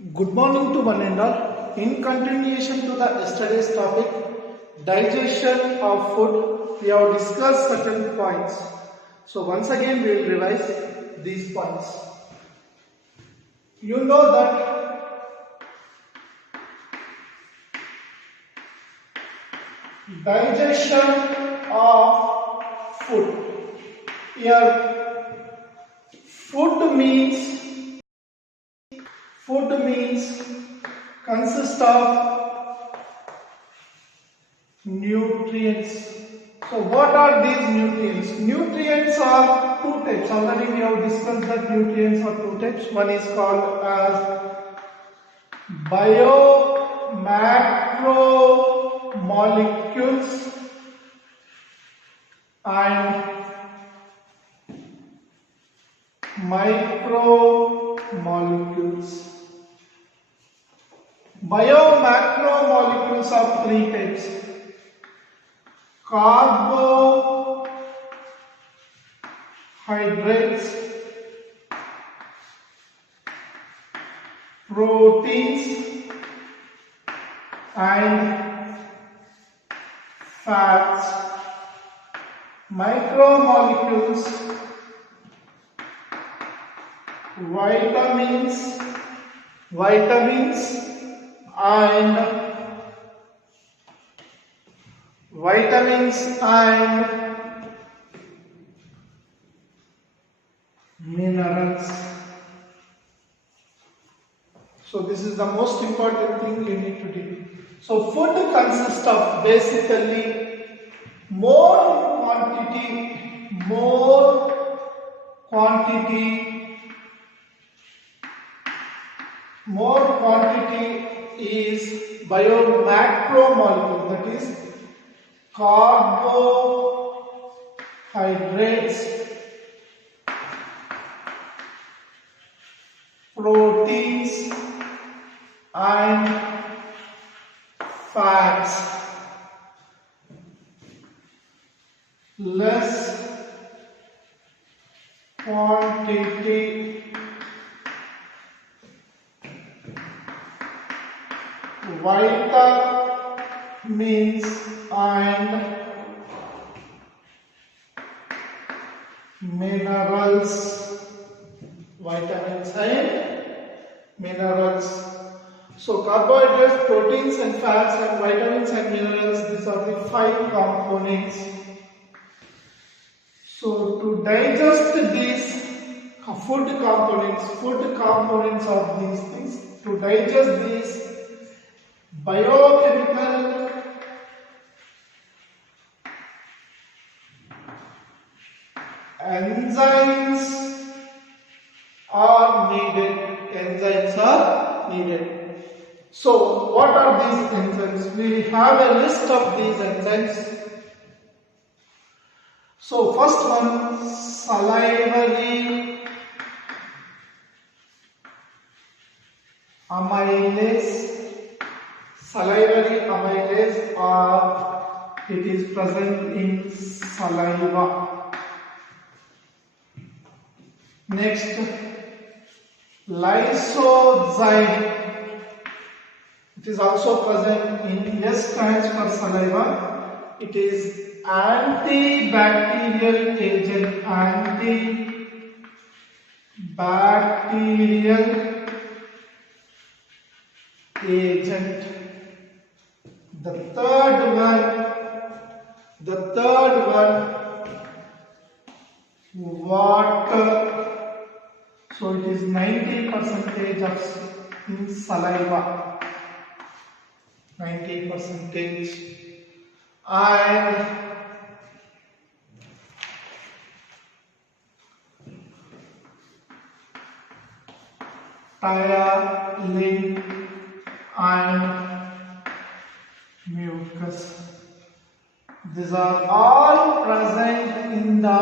Good morning to one and all. In continuation to the yesterday's topic, digestion of food, we have discussed certain points. So once again we will revise these points. You know that digestion of food. Here food means consists of nutrients. So what are these nutrients? Nutrients are two types. Already we have discussed that nutrients are two types. One is called as biomacromolecules and micromolecules. Biomacromolecules are three types: carbohydrates, proteins, and fats. Micromolecules, vitamins and minerals. So this is the most important thing you need to do. So food consists of basically more quantity is biomacromolecule, that is carbohydrates, proteins and fats. Less quantity vitamins and minerals. So carbohydrates, proteins and fats and vitamins and minerals, these are the 5 components. So to digest these food components of these things, to digest these biochemical enzymes are needed. So what are these enzymes? We have a list of these enzymes. So first one, salivary amylase, or it is present in saliva. Next, lysozyme, it is also present in S stands for saliva. It is antibacterial agent, The third one, water. So it is 90% of in saliva, 90%, and tyalin and mucus. These are all present in the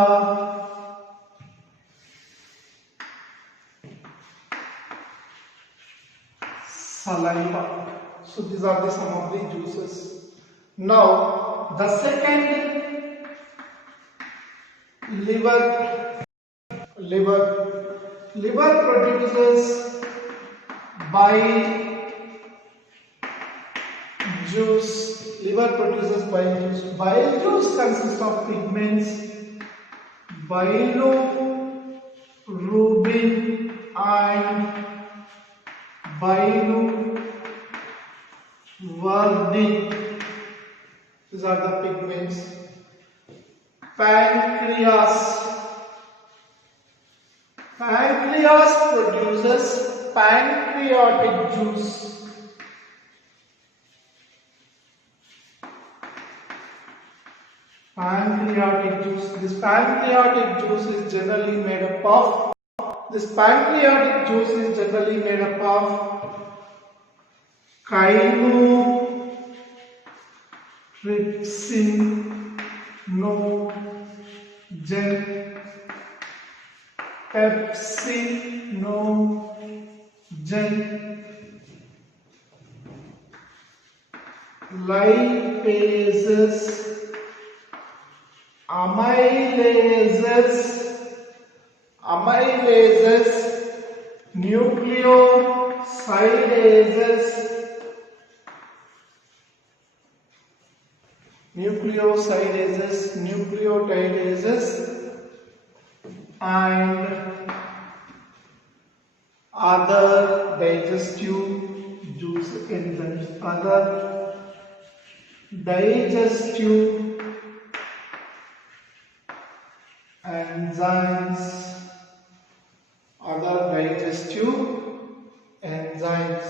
saliva. So these are some of the juices. Now the second, liver. Liver produces bile juice. Liver produces bile juice. Bile juice consists of pigments bilirubin and biliverdin. These are the pigments. Pancreas produces pancreatic juice. Pancreatic juice. This pancreatic juice is generally made up of chymotrypsinogen, pepsinogen, lipases, amylases, nucleosidases, nucleotidases, and other digestive juice enzymes. Other digestive enzymes.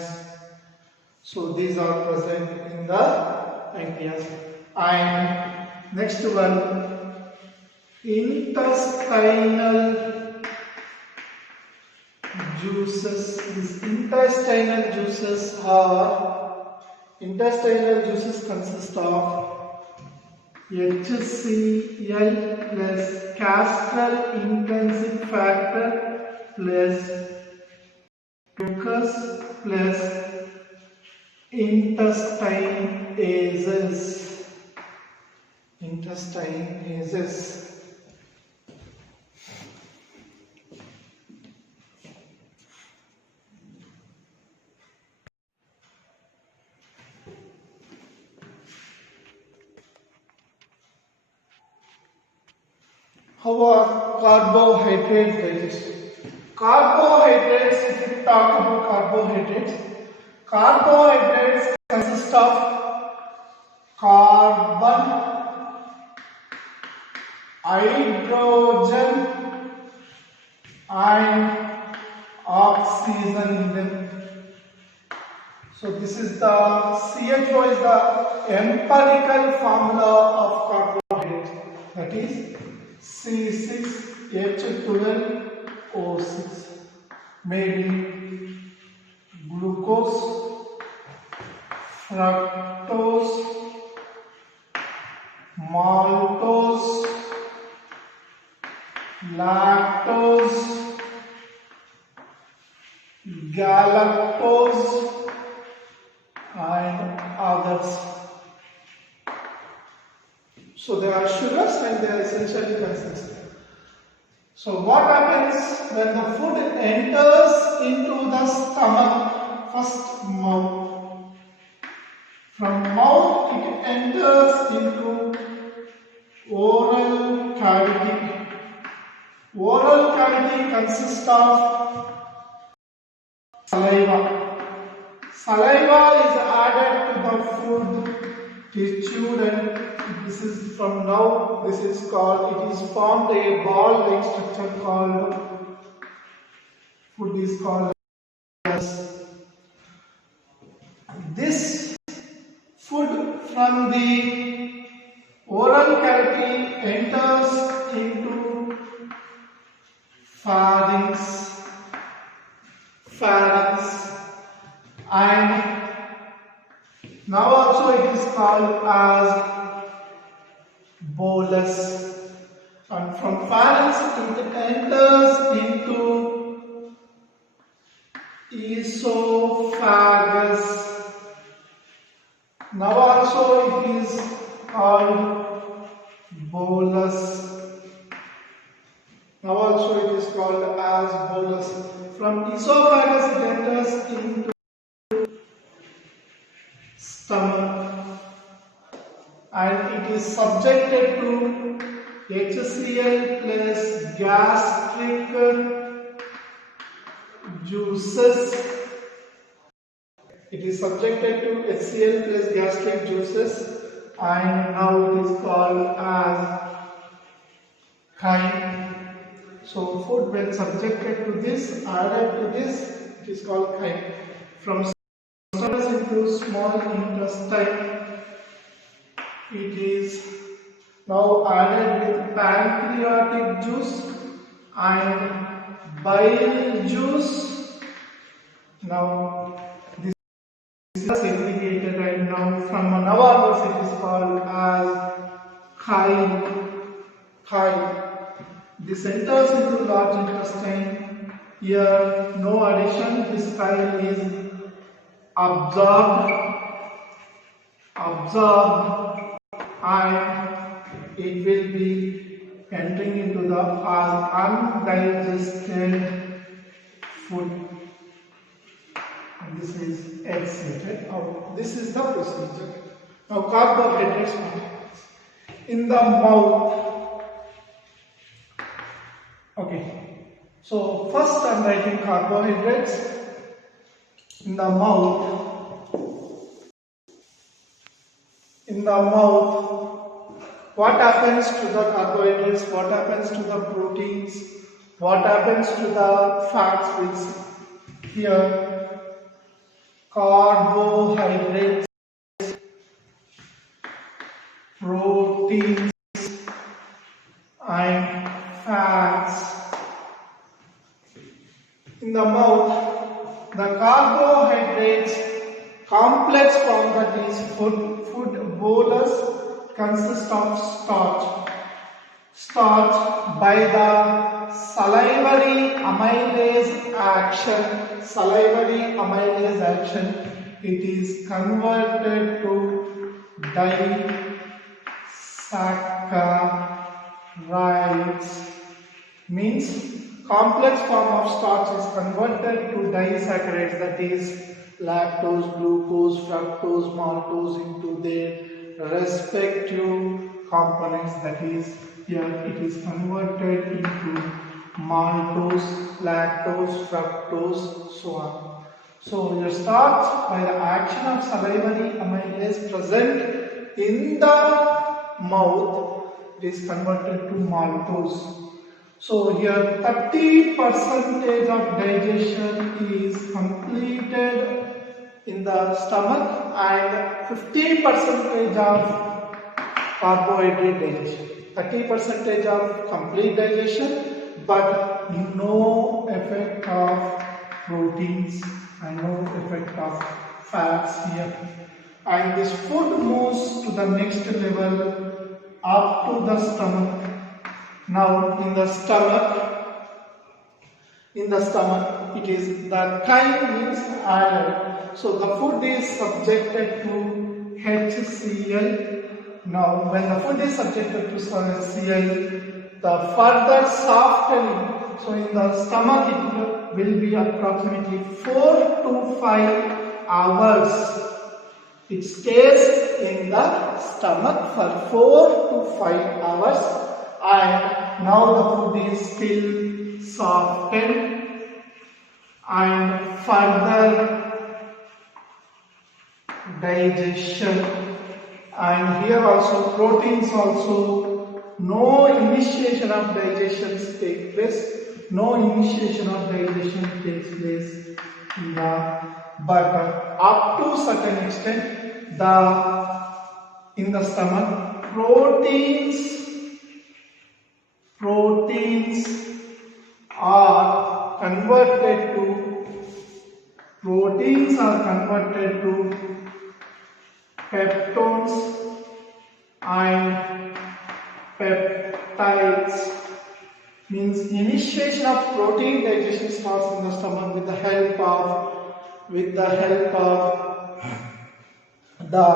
So these are present in the pancreas. And next one, intestinal juices. These intestinal juices consist of HCl plus castrol intensive factor plus mucus plus intestinases. How are carbohydrates digested? Carbohydrates, if we talk about carbohydrates consist of carbon, hydrogen and oxygen in them. So this is the CHO is the empirical formula of carbohydrates, that is C6H12O6, made in glucose, fructose, maltose, lactose, galactose and others. So there are sugars and they are essentially consistent. So what happens when the food enters into the stomach? First mouth. From mouth it enters into oral cavity. Oral cavity consists of saliva. Saliva is added to the food, is chewed, and this is from now, this is called, it is formed a ball-like structure called, food is called as. This food from the oral cavity enters into pharynx, and now also it is called as bolus, and from pharynx it enters into esophagus. Now also it is called bolus. Now also it is called as bolus. From esophagus it enters into HCl plus gastric juices. It is subjected to HCl plus gastric juices, and now it is called as chyme. So food when subjected to this, added to this, it is called chyme. From stomach into small intestine, it is now added with pancreatic juice and bile juice. Now this is segregated, and now from now onwards it is called as chyme. This enters into large intestine. Here no addition, this chyme is absorbed, and it will be entering into the undigested food. And this is exited out. This is the procedure. Now carbohydrates in the mouth. Okay, so first I am writing carbohydrates in the mouth. In the mouth, what happens to the carbohydrates? What happens to the proteins? What happens to the fats? We'll see. Here, carbohydrates, proteins, and fats. In the mouth, the carbohydrates complex form, that is food bolus, consists of starch by the salivary amylase action, it is converted to disaccharides. Means complex form of starch is converted to disaccharides, that is lactose, glucose, fructose, maltose into their respective components. That is, here it is converted into maltose, lactose, fructose, so on. So your starch, by the action of salivary amylase present in the mouth, it is converted to maltose. So here 30% of digestion is completed in the stomach and 50% of carbohydrate digestion. 30% of complete digestion, but no effect of proteins and no effect of fats here. And this food moves to the next level up to the stomach. Now in the stomach, it is the chyme is added. So the food is subjected to HCl. Now when the food is subjected to HCl, the further softening, so in the stomach it will be approximately 4 to 5 hours. It stays in the stomach for 4 to 5 hours. And now the food is still softened, and further digestion. And here also proteins also, no initiation of digestion takes place. No initiation of digestion takes place in the, but up to certain extent, in the stomach, proteins are converted to peptones and peptides. Means initiation of protein digestion starts in the stomach with the help of the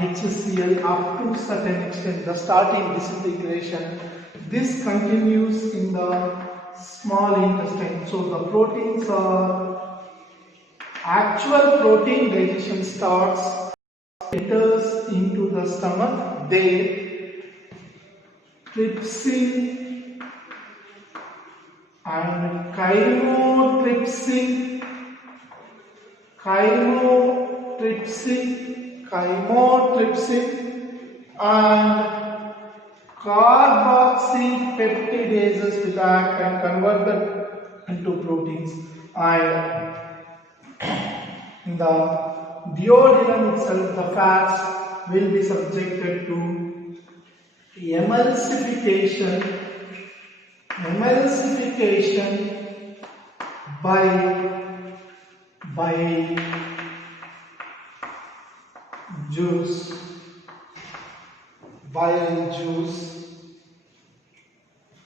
HCl up to certain extent, the starting disintegration. This continues in the small intestine. So the proteins are, actual protein digestion starts, enters into the stomach. There trypsin and chymotrypsin, and carboxypeptidases will act and convert them into proteins, and in the duodenum itself the fats will be subjected to emulsification by bile juice,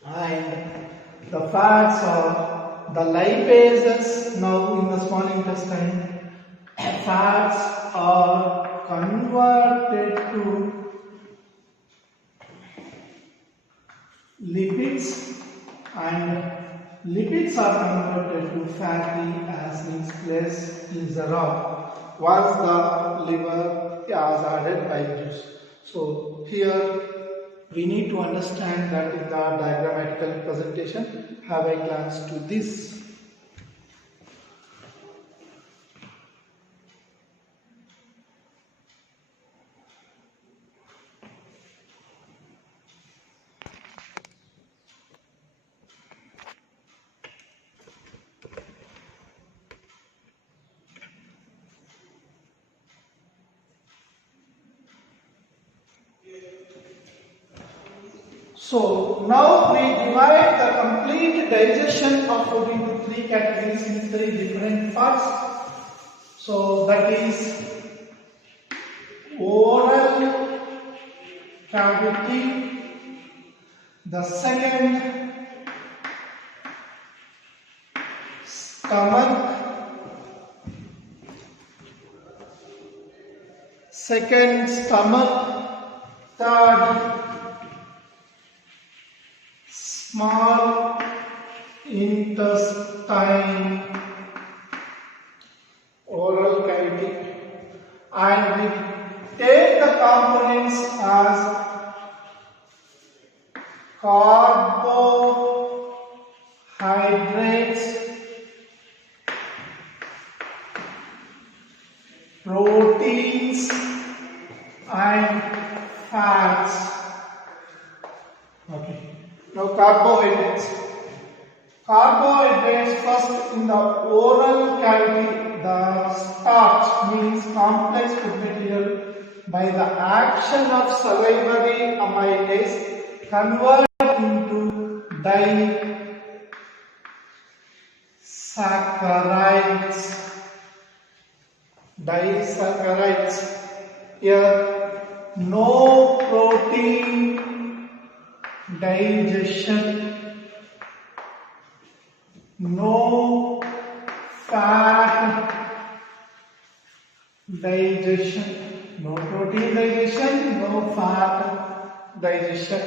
and the fats are the lipases. Now in the small intestine, fats are converted to lipids, and lipids are converted to fatty acids plus glycerol once the liver has added bile juice. So here we need to understand that in the diagrammatical representation. Have a glance to this. So now we divide the complete digestion of food into three categories in three different parts. So that is oral cavity, the second stomach, third small intestine, oral cavity, and we take the components as carbohydrates, proteins, and fats. Okay. Now carbohydrates. Carbohydrates, first in the oral cavity, the starch means complex food material by the action of salivary amylase convert into disaccharides. Here no protein digestion, no fat digestion, no protein digestion, no fat digestion.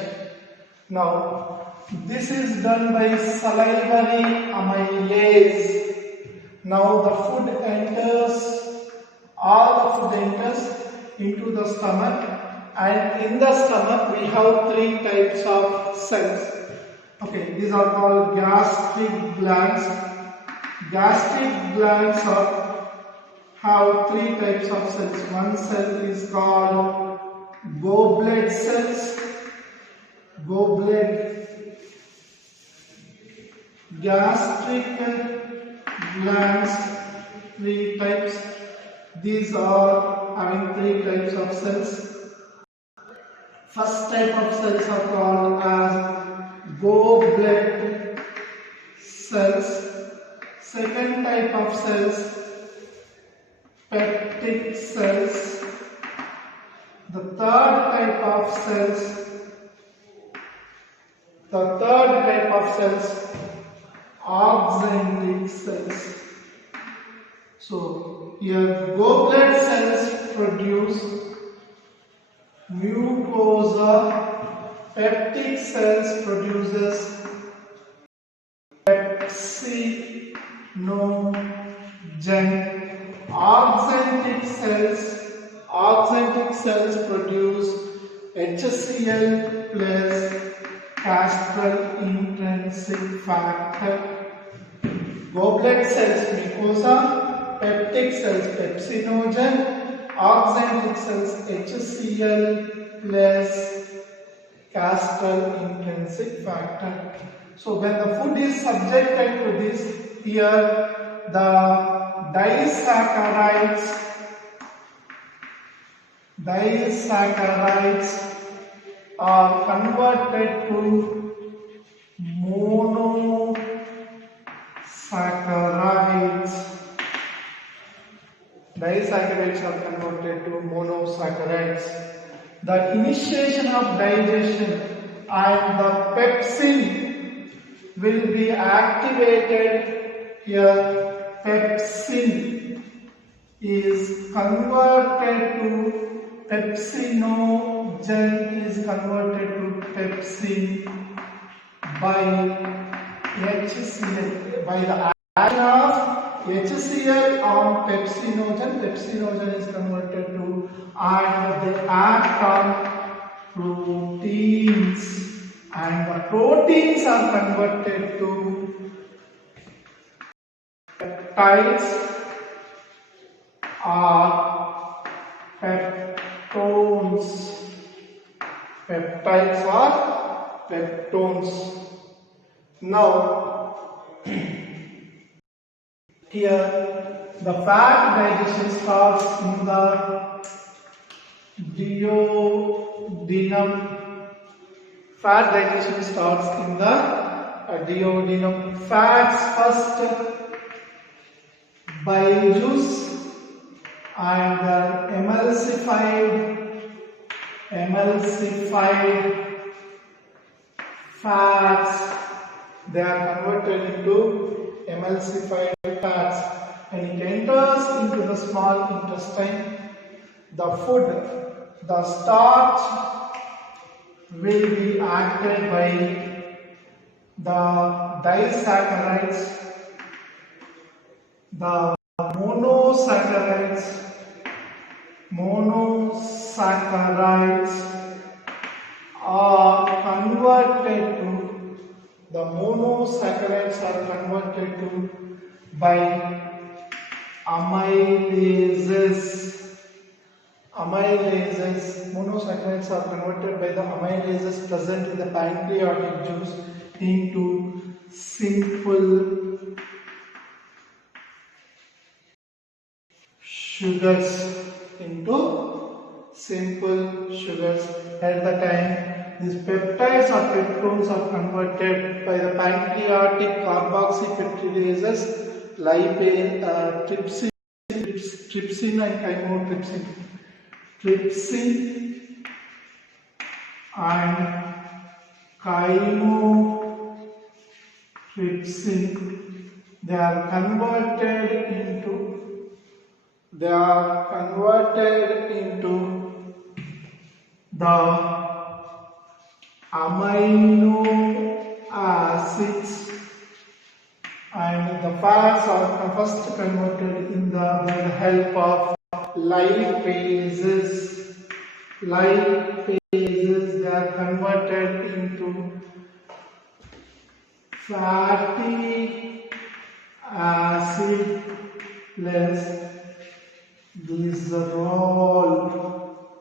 Now this is done by salivary amylase. Now the food enters, all the food enters into the stomach, and in the stomach we have three types of cells. Okay, these are called gastric glands. Gastric glands have three types of cells. One cell is called goblet cells. Gastric glands, three types. These are having three types of cells. First type of cells are called as goblet cells. Second type of cells, peptic cells. The third type of cells, axanthic cells. So here goblet cells produce mucosa, peptic cells produces pepsinogen, axanthic cells produce HCl plus castral intrinsic factor. Goblet cells mucosa, peptic cells pepsinogen, oxalic cells HCl plus castral intrinsic factor. So when the food is subjected to this, here the disaccharides are converted to monosaccharides. Disaccharides are converted to monosaccharides. The initiation of digestion and the pepsin will be activated. Here pepsin is converted to pepsinogen is converted to pepsin by HCl, by the action of HCl on pepsinogen. Pepsinogen is converted to, and they act on proteins, and the proteins are converted to peptides or peptones. Peptides or peptones. Now, here the fat digestion starts in the duodenum. Fat digestion starts in the duodenum. Fats first biojuice and emulsified fats, they are converted into emulsified fats, and it enters into the small intestine. The food, the starch will be acted by the disaccharides, the monosaccharides are converted to, the monosaccharides are converted to by amylases. Monosaccharides are converted by the amylases present in the pancreatic juice into simple sugars. At the time, these peptides or peptones are converted by the pancreatic carboxypeptidases, lipase, trypsin and chymotrypsin. Trypsin and chymotrypsin, they are converted into the amino acids, and the fats are first converted in with the help of lipases. They are converted into fatty acid plus glycerol.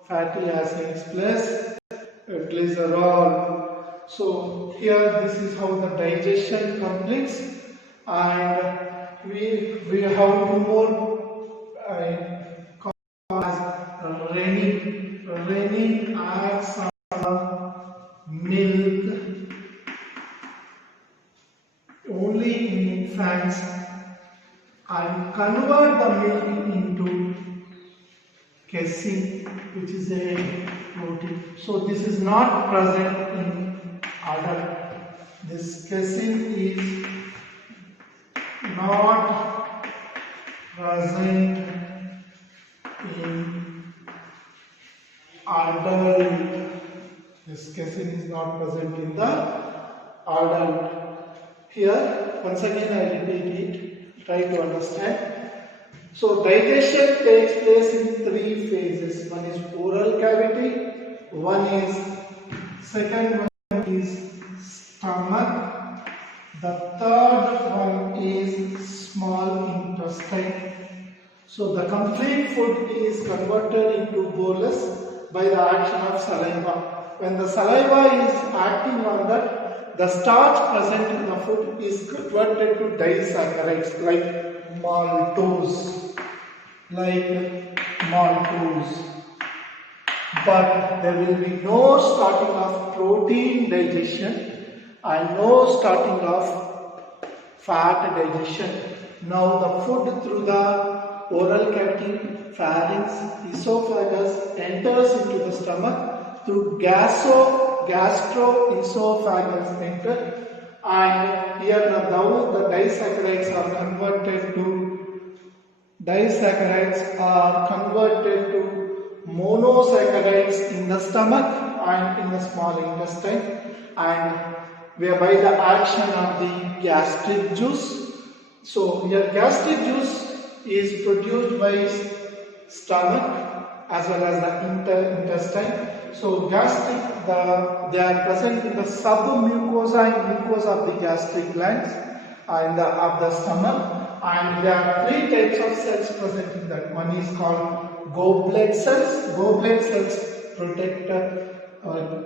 Fatty acids plus glycerol. So here this is how the digestion completes, and we have two more Rennin adds milk only in infants and convert the milk into casein, which is a protein. So this is not present in adult. This casein is not present in adult. This casein is not present in the adult. Here, once again I repeat it, try to understand. So digestion takes place in three phases. One is oral cavity, second one is stomach. The third one is small intestine. So the complete food is converted into bolus by the action of saliva. When the saliva is acting on that, the starch present in the food is converted to disaccharides like maltose. But there will be no starting of protein digestion and no starting of fat digestion. Now the food through the oral cavity, pharynx, esophagus enters into the stomach through gastroesophageal sphincter, and here now the disaccharides are converted to monosaccharides in the stomach and in the small intestine, and whereby the action of the gastric juice. So here gastric juice is produced by stomach as well as the intestine. So gastric, they are present in the submucosa and mucosa of the gastric glands and of the stomach, and there are three types of cells present in that. One is called goblet cells. Goblet cells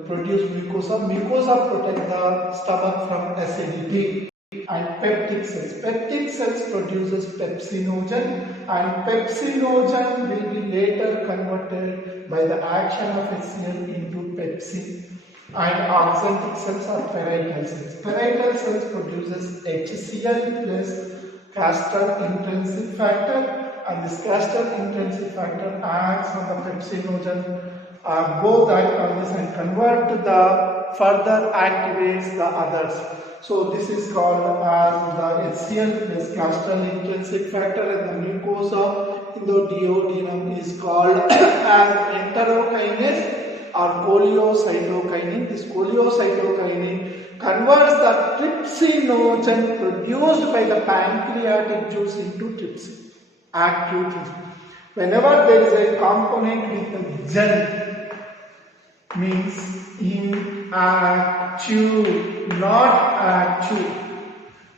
produce mucosa. Mucosa protect the stomach from acidity. And peptic cells. Peptic cells produces pepsinogen, and pepsinogen will be later converted by the action of HCl into pepsin. And oxalic cells are parietal cells. Parietal cells produces HCl plus castrol-intrinsic factor, and this castrol-intrinsic factor acts on the pepsinogen. Both act on this and convert to the further activates the others. So this is called as the HCl plus castrol-intrinsic factor, and the mucosa in the duodenum is called as enterokinase or choleocytokinin. This choleocytokinin converts the trypsinogen produced by the pancreatic juice into trypsin acutely. Whenever there is a component with a gen, means inactive, not active.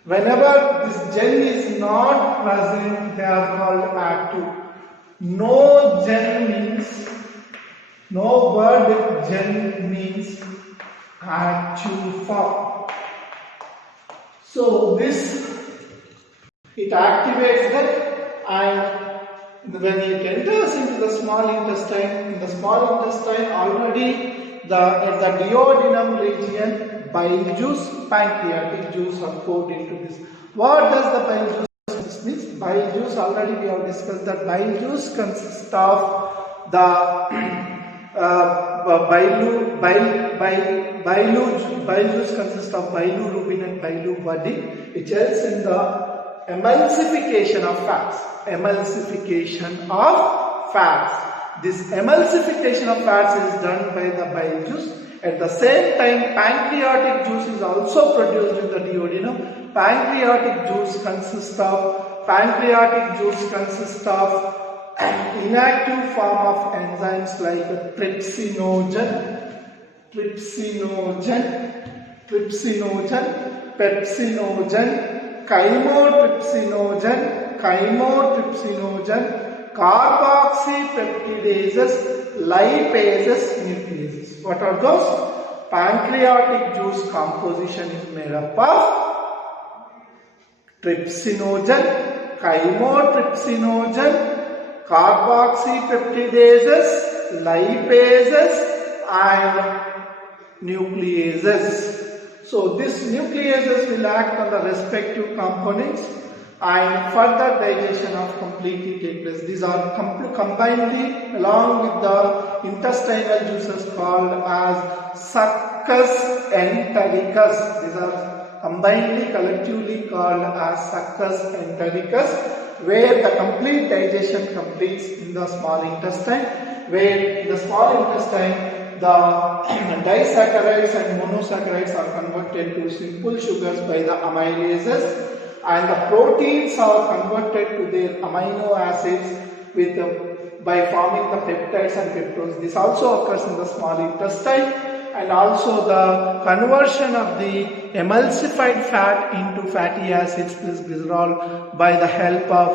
Whenever this gen is not present, they are called active. No gen means, no word with gen means active form. So this, it activates that, and when it enters into the small intestine, in the small intestine already at the duodenum region, bile juice, pancreatic juice are poured into this. What does the bile juice consist? Means bile juice, already we have discussed that bile juice consists of the bile juice consists of bilirubin and biliverdin, which helps in the emulsification of fats. This emulsification of fats is done by the bile juice. At the same time, pancreatic juice is also produced in the duodenum. Pancreatic juice consists of an inactive form of enzymes like trypsinogen, pepsinogen, chymotrypsinogen, carboxypeptidases, lipases, nucleases. What are those? Pancreatic juice composition is made up of trypsinogen, chymotrypsinogen, carboxypeptidases, lipases, and nucleases. So these nucleases will act on the respective components and further digestion of completely take place. These are combinedly along with the intestinal juices called as succus entericus. These are combinedly, collectively called as succus entericus, where the complete digestion completes in the small intestine, where in the small intestine the disaccharides and monosaccharides are converted to simple sugars by the amylases, and the proteins are converted to their amino acids by forming the peptides and peptones. This also occurs in the small intestine, and also the conversion of the emulsified fat into fatty acids plus glycerol by the help of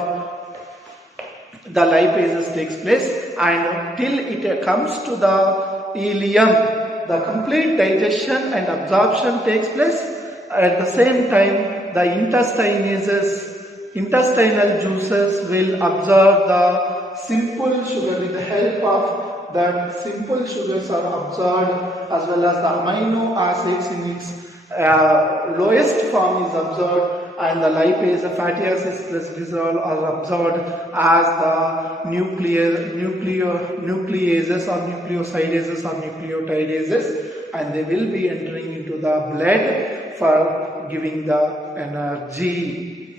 the lipases takes place, and till it comes to the ileum, the complete digestion and absorption takes place. At the same time, the intestinal juices will absorb the simple sugar. With the help of that, simple sugars are absorbed, as well as the amino acids in its lowest form is absorbed, and the lipase, the fatty acids plus glycerol are absorbed as the nucleases or nucleosidases or nucleotidases, and they will be entering into the blood for giving the energy.